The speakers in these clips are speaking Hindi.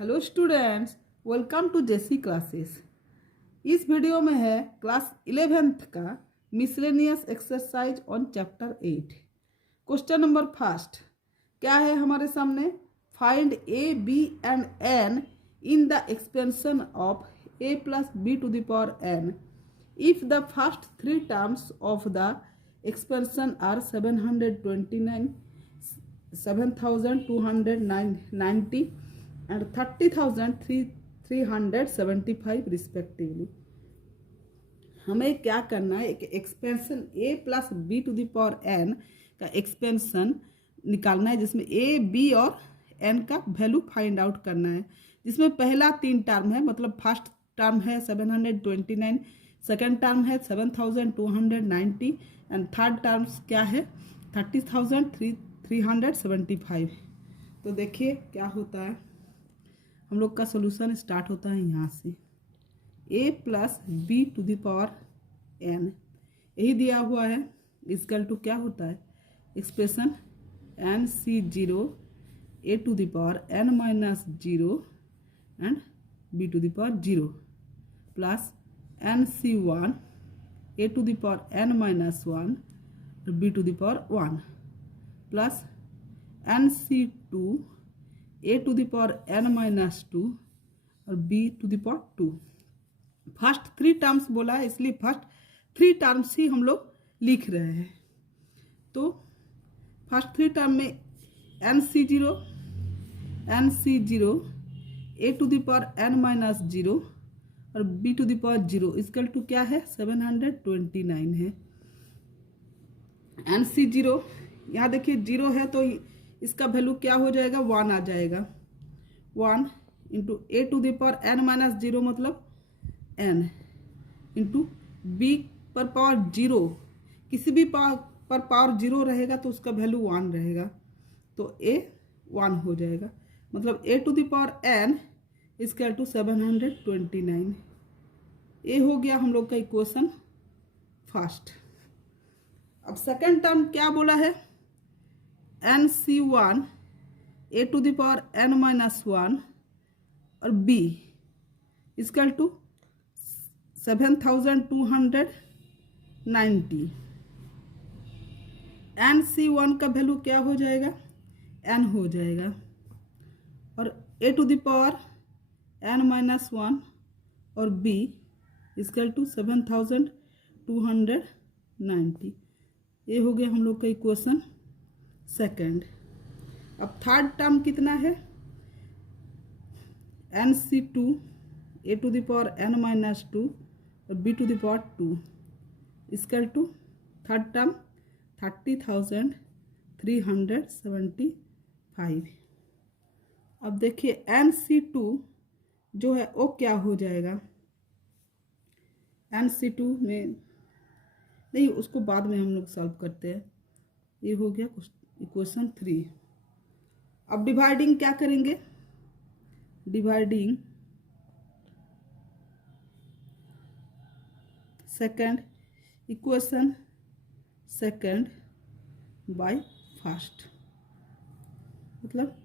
Hello students, welcome to JC classes. इस वीडियो में है क्लास 11th का miscellaneous exercise on chapter 8। Question number first क्या है हमारे सामने? Find a b and n in the expansion of a plus b to the power n if the first three terms of the expansion are 729, 7290 and 30,375 respectively. हमें क्या करना है? एक expansion a plus b to the power n का एक्सपेंशन निकालना है, जिसमें a b और n का वैल्यू फाइंड आउट करना है। जिसमें पहला तीन टर्म है, मतलब फर्स्ट टर्म है 729, सेकेंड टर्म है 7290 एंड थर्ड टर्म्स क्या है 30,375। तो देखिए क्या होता है, हम लोग का सोल्यूशन स्टार्ट होता है यहाँ से। a plus b to the power n यही दिया हुआ है, इसकल टू क्या होता है expression n c 0 a to the power n minus 0 and b to the power 0 plus n c 1 a to the power n minus 1 और b to the power 1 plus n c 2 a to the power n minus 2 और b to the power 2। First three terms बोला है, इसलिए फर्स्ट थ्री टर्म्स ही हम लोग लिख रहे हैं। तो फर्स्ट थ्री टर्म में n c 0 a to the power n minus 0 और b to the power 0 is equal to क्या है 729 है। n c 0 यहाँ देखिए 0 है तो इसका वैल्यू क्या हो जाएगा 1 आ जाएगा। 1 into a to the power n minus 0 मतलब n इंटू b पर पावर 0, किसी भी पर पावर 0 रहेगा तो उसका वैल्यू 1 रहेगा, तो a 1 हो जाएगा। मतलब a to the power n इसका टू 729। ये हो गया हम लोग का इक्वेशन फर्स्ट। अब सेकंड टर्म क्या बोला है n c 1 a to the power n minus 1 और b is equal to 7290। n c 1 का वैल्यू क्या हो जाएगा n हो जाएगा और a to the power n minus 1 और b इसकल टू 7290। ये हो गया हम लोग का इक्वेशन सेकंड। अब थर्ड टर्म कितना है n c 2 a to the power n minus 2 और b to the power 2 is equal to third term 30,375। अब देखिए n c 2 जो है वो क्या हो जाएगा, n c 2 में नहीं, उसको बाद में हम लोग सॉल्व करते हैं। ये हो गया इक्वेशन 3। अब डिवाइडिंग क्या करेंगे, dividing second equation second by first, मतलब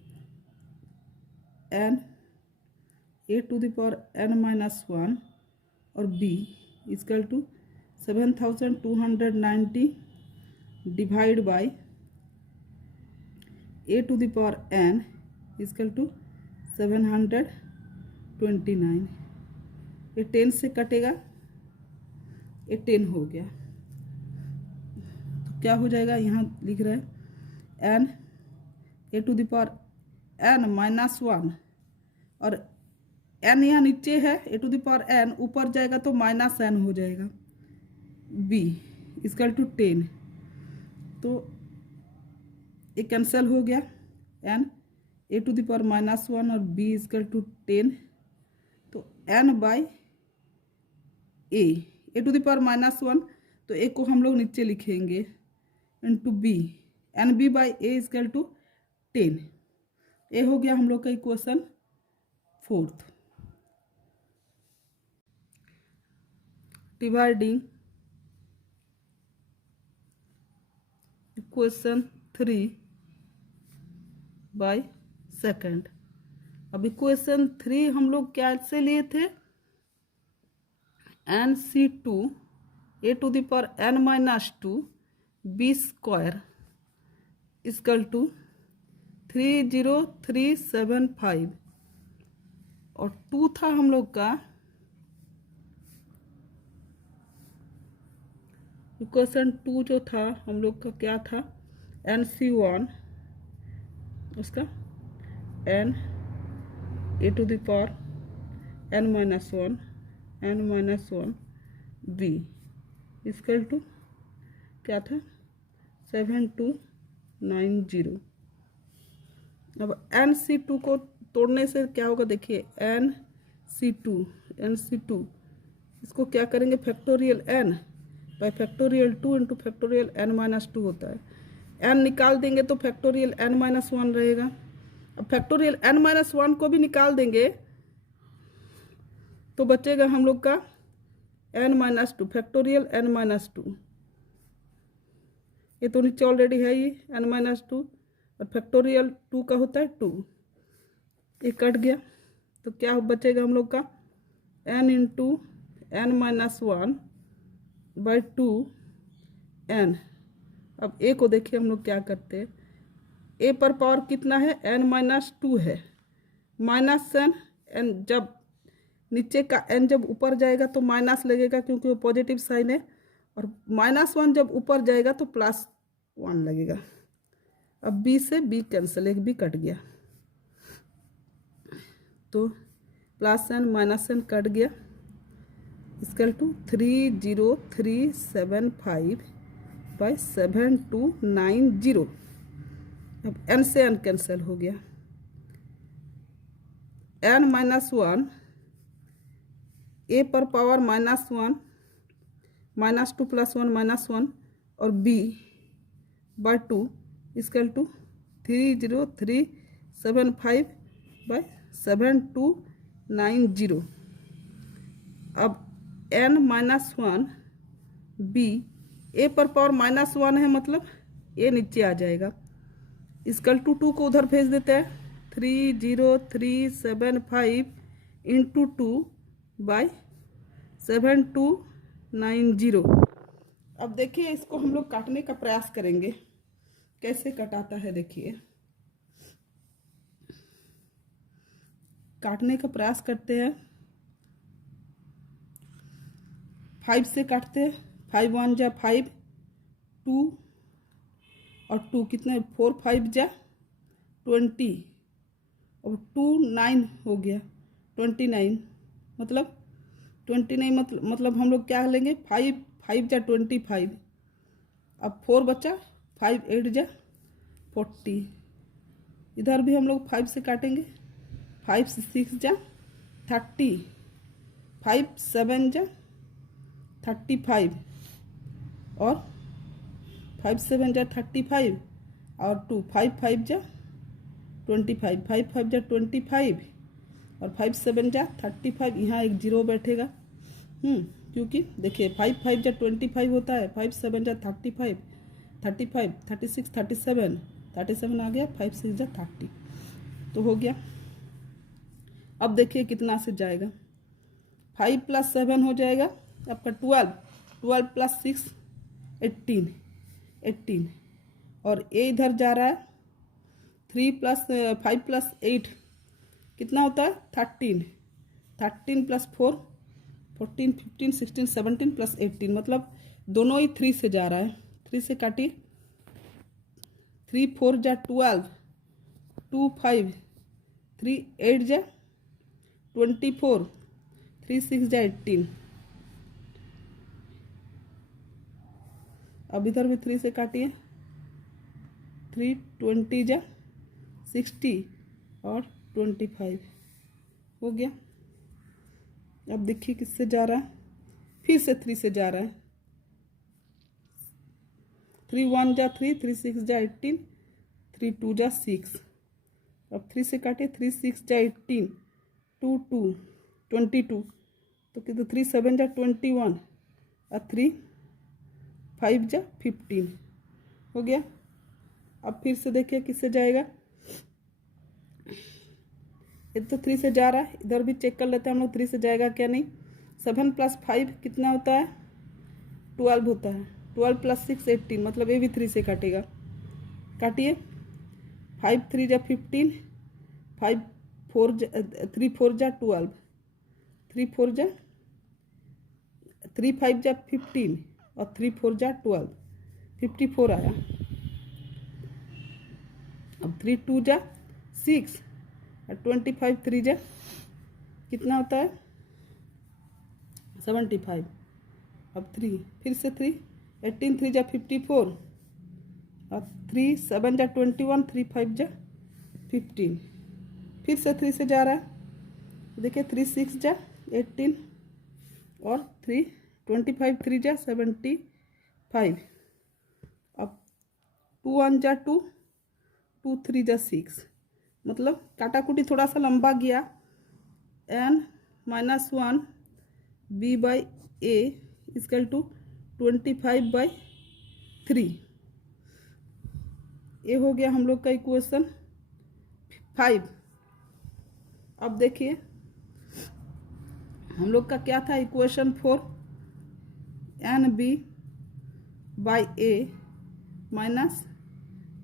n a to the power n minus 1 और b equal to 7290 divide by a to the power n equal to 729। ये 10 से कटेगा, ये 10 हो गया तो क्या हो जाएगा, यहाँ लिख रहे हैं n a to the power n minus 1 और n यहाँ नीचे है, a to the power n ऊपर जाएगा तो माइनस n हो जाएगा। b इक्वल टू 10, तो ये कैंसिल हो गया। n a to the power minus 1 और b इक्वल टू 10, तो n by a to the power minus 1, तो a को हम लोग नीचे लिखेंगे into b n b by a equal to 10। ये हो गया हम लोग का equation fourth. Dividing equation 3 by second, अब इक्वेशन 3 हम लोग क्या से लिए थे, NC2 a to the power n-2 b square equal to 30375 और 2 था हम लोग का इक्वेशन 2 जो था हम लोग का क्या था, NC1 उसका n a to the power n-1 b equal to क्या था 7290। अब NC2 को तोड़ने से क्या होगा, देखिए NC2 इसको क्या करेंगे, factorial n by factorial 2 into factorial n-2 होता है। n निकाल देंगे तो फैक्टोरियल n-1 रहेगा। अब फैक्टोरियल n-1 को भी निकाल देंगे तो बचेगा हम लोग का n-2 फैक्टोरियल n-2। ये तो नीचे ऑलरेडी है ही n-2 और फैक्टोरियल 2 का होता है 2, ये कट गया तो क्या बचेगा हम लोग का n into n-1 by 2n। अब a को देखिए हम लोग क्या करते हैं, a पर पावर कितना है n-2 है, माइनस n जब नीचे का n जब ऊपर जाएगा तो माइनस लगेगा क्योंकि वो पॉजिटिव साइन है, और -1 जब ऊपर जाएगा तो +1 लगेगा। अब b से b कैंसिल, एक b कट गया तो +n कट गया इक्वल टू 30375 बाई 7290। अब n से n कैंसिल हो गया, n-1 a पर पावर -1 -2 + 1 -1 और b by 2 equal to 30375 by 7290। अब n-1 b a पर पावर -1 है मतलब a नीचे आ जाएगा, इक्वल टू 2 को उधर भेज देते हैं 30375 इंटू 2 बाई 7290। अब देखिए इसको हम लोग काटने का प्रयास करेंगे, कैसे कटाता है देखिए, काटने का प्रयास करते हैं। 5 से काटते हैं, 5 1 जा 5, 2 और 2 कितना 4 5 जा 20 और 2 9 हो गया 29, मतलब 29 मतलब हम लोग क्या लेंगे 5 5 जा 25। अब 4 बचा, 5 8 जा 40, इधर भी हम लोग 5 से काटेंगे, 5 से 6 जा 30, 5 7 जा 35 और 5 7 जा 35 और 2 5 5 जा 25, 5 5 जा 25 और 5 7 जा 35, यहाँ एक जीरो बैठेगा क्योंकि देखिए 5 5 जा 25 होता है, 5 7 जा 35 35 36 37 37 आ गया, 5 6 जा 30 तो हो गया। अब देखिए कितना से जाएगा, 5 + 7 हो जाएगा आपका 12 12 + 6 18 18 और a इधर जा रहा है 3 + 5 + 8 कितना होता है 13 13 + 4 14 15 16 17 + 18 मतलब दोनों ही 3 से जा रहा है, 3 से काटिए 3 4 जा 12 2 5 3 8 जा 24 3 6 जा 18। अब इधर भी 3 से काटिए 3 20 जा 60 और 25 हो गया। अब देखिए किससे जा रहा है, फिर से 3 से जा रहा है, 3 1 जा 3 3 6 जा 18 3 2 जा 6। अब 3 से काटिए 3 6 जा 18 2 2 22 तो कितना 3 7 जा 21 और 3 5 जा 15 हो गया। अब फिर से देखिए किससे जाएगा, ये तो 3 से जा रहा है, इधर भी चेक कर लेते हैं हम लोग 3 से जाएगा क्या नहीं। 7 + 5 कितना होता है? 12 होता है। 12 + 6 18, मतलब ये भी 3 से काटेगा। काटिए। 5 3 जा 15, 5 4 3 4 जा 12, 3 4 जा 3 5 जा 15 और 3 4 जा 12, 54 आया। अब 3 2 जा 6 और 25 3 जा कितना होता है? 75। अब 3 फिर से 3 18 3 जा 54 और 3 7 जा 21, 3 5 जा 15, फिर से 3 से जा रहा है। देखिए 3 6 जा 18 और 3 25 3 जा 75। अब 2 1 जा 2, 2 3 जा 6, मतलब काटाकुटी थोड़ा सा लंबा गया। n-1 b/a = 25/3। ये हो गया हम लोग का इक्वेशन 5। अब देखिए हम लोग का क्या था इक्वेशन 4, nb/a माइनस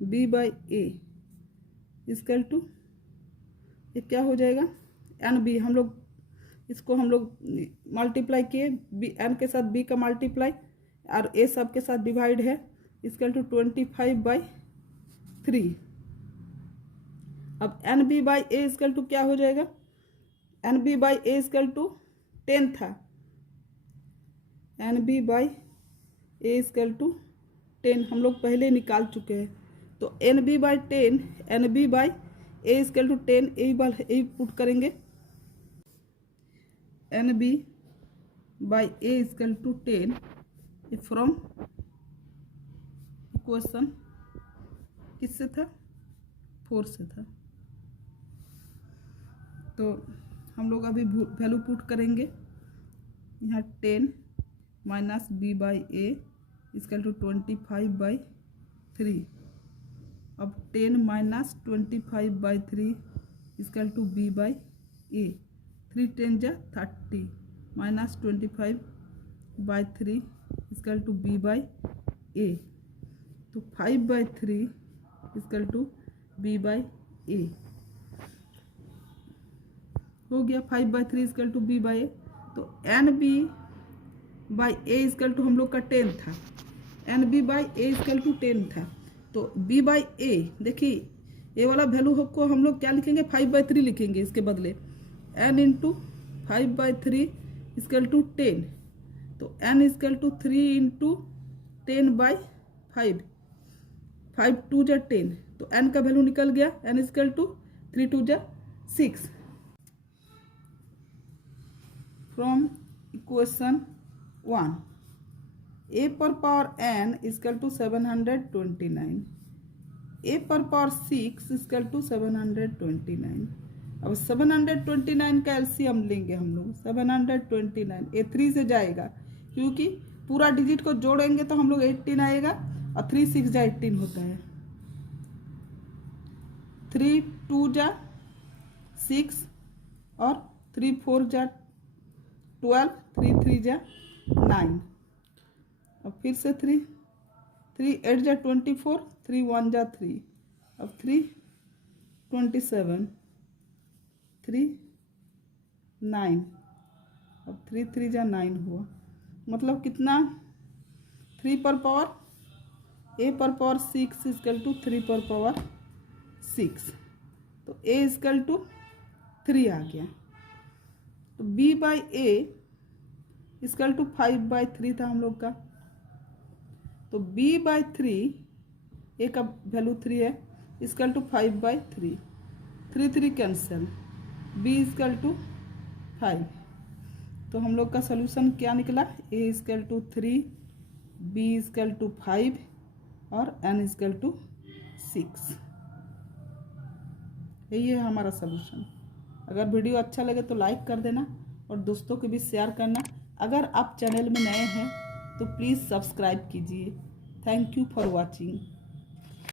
b/a = ये क्या हो जाएगा? nb हम लोग इसको हम लोग मल्टीप्लाई किए, n के साथ b का मल्टीप्लाई और a सब के साथ डिवाइड है, = 25/3। अब nb/a = क्या हो जाएगा? nb/a = 10 था। nb/a = 10 हम लोग पहले निकाल चुके हैं। तो nb/10 nb/a = 10 यही पुट करेंगे। nb/a = 10 फ्रॉम इक्वेशन किससे था? 4 से था। तो हम लोग अभी वैल्यू पुट करेंगे। यहाँ 10 माइनस b/a = 25/3। अब 10 माइनस 25/3 = b/a। 3 10 जा 30 माइनस 25/3 = b/a। तो 5/3 = b/a हो गया। 5/3 = b/a। तो nb/a = हम लोग का 10 था। nb/a = 10 था। तो b/a देखिए ये वाला वैल्यू को हम लोग क्या लिखेंगे? 5/3 लिखेंगे इसके बदले। n × 5/3 = 10। तो n = 3 × 10/5, 5 2 जा 10। तो n का वैल्यू निकल गया। n = 3 2 जा 6। फ्रॉम इक्वेशन 1, a पर पावर n = 729, a पर पावर 6 = 729। अब 729 का एलसीएम लेंगे हम लोग। 729 ये 3 से जाएगा, क्योंकि पूरा डिजिट को जोड़ेंगे तो हम लोग 18 आएगा और 3 6 जा 18 होता है। 3 2 जा 6 और 3 4 जा 12, 3 3 जा 9। अब फिर से 3 8 जा 24, 3 1 जा 3। अब 3 27, 3 9। अब 3 3 जा 9 हुआ, मतलब कितना? 3 पर पावर a पर पावर 6 = 3 पर पावर 6। तो a = 3 आ गया। तो b/a = 5/3 था हम लोग का। तो b/3 a का वैल्यू 3 है, = 5/3। 3 3 कैंसिल, b = 5। तो हम लोग का सॉल्यूशन क्या निकला? a = 3, b = 5 और n = 6। यही है हमारा सॉल्यूशन। अगर वीडियो अच्छा लगे तो लाइक कर देना और दोस्तों को भी शेयर करना। अगर आप चैनल में नए हैं तो प्लीज़ सब्सक्राइब कीजिए। Thank you for watching.